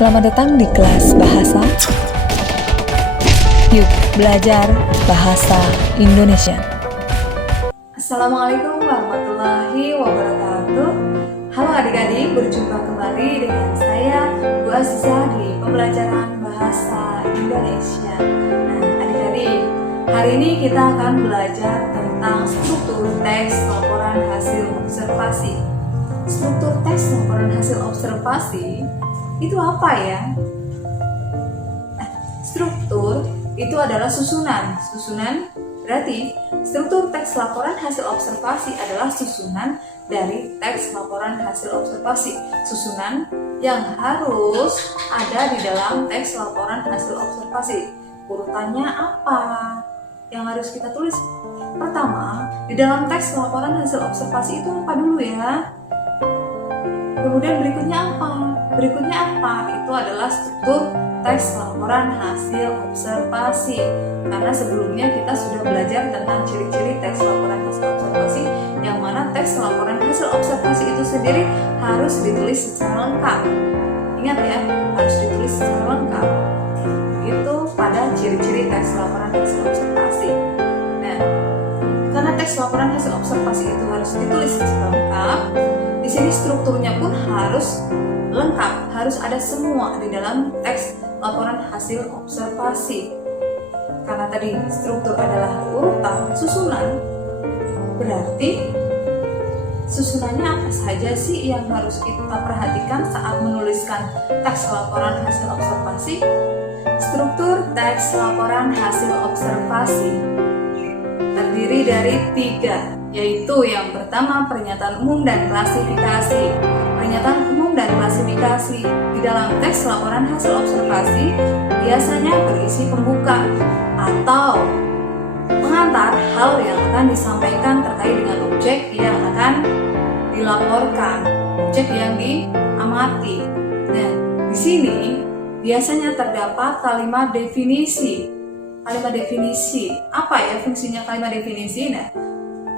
Selamat datang di kelas bahasa. Yuk belajar bahasa Indonesia. Assalamualaikum warahmatullahi wabarakatuh. Halo adik-adik, berjumpa kembali dengan saya Bu Aziza di pembelajaran bahasa Indonesia. Nah adik-adik, hari ini kita akan belajar tentang struktur teks laporan hasil observasi. Struktur teks laporan hasil observasi itu apa ya? Struktur itu adalah susunan. Susunan berarti struktur teks laporan hasil observasi adalah susunan dari teks laporan hasil observasi. Susunan yang harus ada di dalam teks laporan hasil observasi. Urutannya apa yang harus kita tulis? Pertama, di dalam teks laporan hasil observasi itu apa dulu ya? Kemudian berikutnya apa? Itu adalah struktur teks laporan hasil observasi. Karena sebelumnya kita sudah belajar tentang ciri-ciri teks laporan hasil observasi, yang mana teks laporan hasil observasi itu sendiri harus ditulis secara lengkap. Ingat ya, harus ditulis secara lengkap. Itu pada ciri-ciri teks laporan hasil observasi. Nah, karena teks laporan hasil observasi itu harus ditulis secara lengkap, di sini strukturnya pun harus lengkap, harus ada semua di dalam teks laporan hasil observasi. Karena tadi struktur adalah urutan, susunan, berarti susunannya apa saja sih yang harus kita perhatikan saat menuliskan teks laporan hasil observasi? Struktur teks laporan hasil observasi terdiri dari 3, yaitu yang pertama pernyataan umum dan klasifikasi. Pernyataan umum dan klasifikasi di dalam teks laporan hasil observasi biasanya berisi pembuka atau pengantar hal yang akan disampaikan terkait dengan objek yang akan dilaporkan, objek yang diamati. Nah, di sini biasanya terdapat kalimat definisi. Kalimat definisi, apa ya fungsinya kalimat definisi? Nah,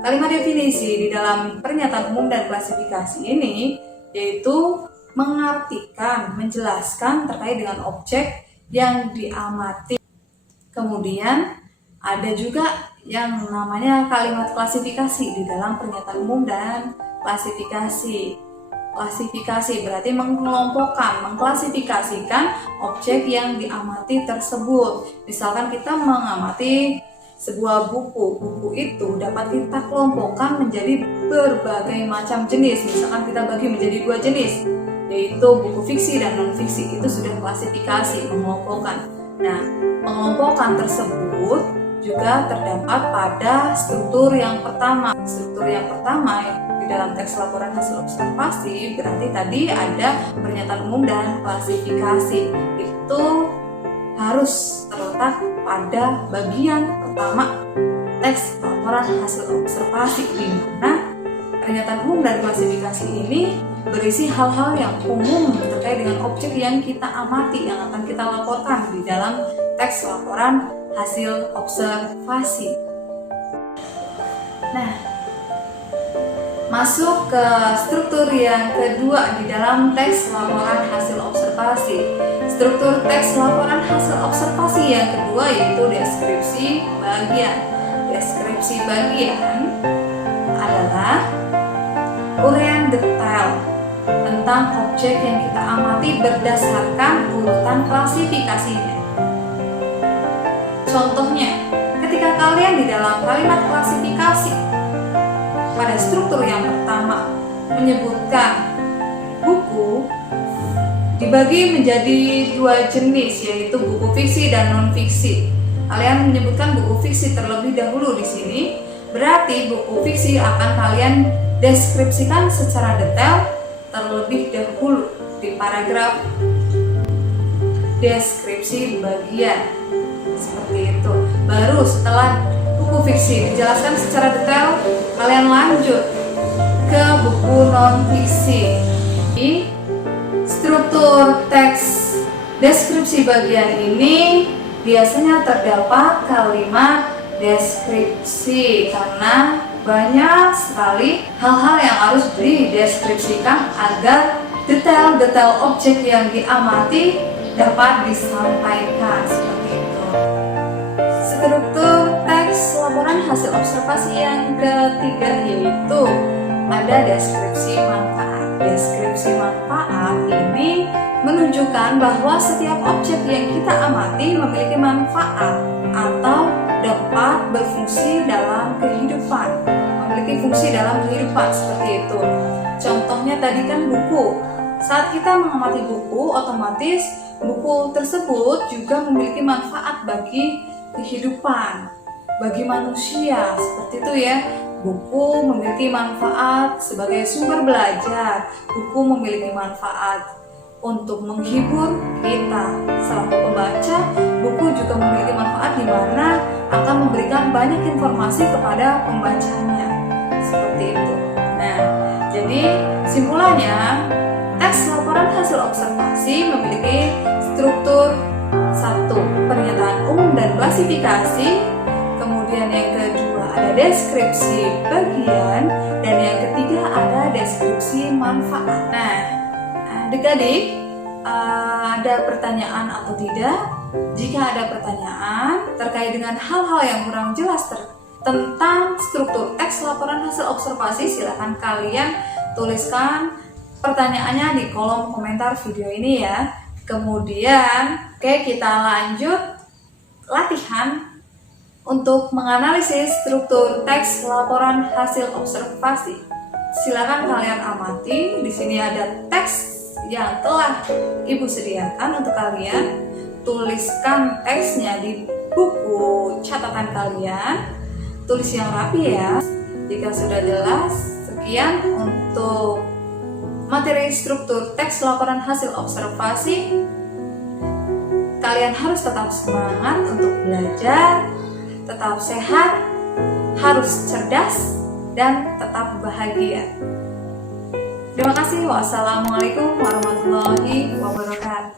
kalimat definisi di dalam pernyataan umum dan klasifikasi ini yaitu mengartikan, menjelaskan terkait dengan objek yang diamati. Kemudian ada juga yang namanya kalimat klasifikasi di dalam pernyataan umum dan klasifikasi. Klasifikasi berarti mengelompokkan, mengklasifikasikan objek yang diamati tersebut. Misalkan kita mengamati sebuah buku itu dapat kita kelompokkan menjadi berbagai macam jenis. Misalkan kita bagi menjadi 2 jenis, yaitu buku fiksi dan non-fiksi. Itu sudah klasifikasi, mengelompokkan. Nah, pengelompokan tersebut juga terdapat pada struktur yang pertama. Struktur yang pertama di dalam teks laporan hasil observasi berarti tadi ada pernyataan umum dan klasifikasi. Itu harus terletak pada bagian pertama teks laporan hasil observasi, di mana pernyataan umum dan klasifikasi ini berisi hal-hal yang umum terkait dengan objek yang kita amati, yang akan kita laporkan di dalam teks laporan hasil observasi. Nah, masuk ke struktur yang kedua di dalam teks laporan hasil observasi. Struktur teks laporan hasil observasi yang kedua yaitu deskripsi bagian. Deskripsi bagian adalah uraian detail tentang objek yang kita amati berdasarkan urutan klasifikasinya. Contohnya, ketika kalian di dalam kalimat klasifikasi pada struktur yang pertama menyebutkan buku dibagi menjadi 2 jenis, yaitu buku fiksi dan non-fiksi. Kalian menyebutkan buku fiksi terlebih dahulu di sini, berarti buku fiksi akan kalian deskripsikan secara detail terlebih dahulu di paragraf deskripsi bagian. Seperti itu. Baru setelah buku fiksi dijelaskan secara detail, kalian lanjut ke buku non-fiksi. Struktur teks deskripsi bagian ini biasanya terdapat kalimat deskripsi karena banyak sekali hal-hal yang harus dideskripsikan agar detail-detail objek yang diamati dapat disampaikan seperti itu. Struktur teks laporan hasil observasi yang ketiga yaitu ada deskripsi manfaat. Deskripsi manfaat ini menunjukkan bahwa setiap objek yang kita amati memiliki manfaat atau dapat berfungsi dalam kehidupan, memiliki fungsi dalam kehidupan seperti itu. Contohnya tadi kan buku. Saat kita mengamati buku, otomatis buku tersebut juga memiliki manfaat bagi kehidupan, bagi manusia, seperti itu ya. Buku memiliki manfaat sebagai sumber belajar. Buku memiliki manfaat untuk menghibur kita selaku pembaca. Buku juga memiliki manfaat di mana akan memberikan banyak informasi kepada pembacanya, seperti itu. Nah, jadi simpulannya, teks laporan hasil observasi memiliki struktur 1. Pernyataan umum dan klasifikasi. Kemudian yang kedua ada deskripsi bagian, dan yang ketiga ada deskripsi manfaat. Nah, adik-adik, ada pertanyaan atau tidak? Jika ada pertanyaan terkait dengan hal-hal yang kurang jelas tentang struktur teks laporan hasil observasi, silakan kalian tuliskan pertanyaannya di kolom komentar video ini ya. Kemudian, kita lanjut latihan untuk menganalisis struktur teks laporan hasil observasi. Silakan kalian amati. Di sini ada teks yang telah Ibu sediakan untuk kalian. Tuliskan teksnya di buku catatan kalian. Tulis yang rapi ya. Jika sudah jelas, sekian untuk materi struktur teks laporan hasil observasi. Kalian harus tetap semangat untuk belajar, tetap sehat, harus cerdas, dan tetap bahagia. Terima kasih. Wassalamualaikum warahmatullahi wabarakatuh.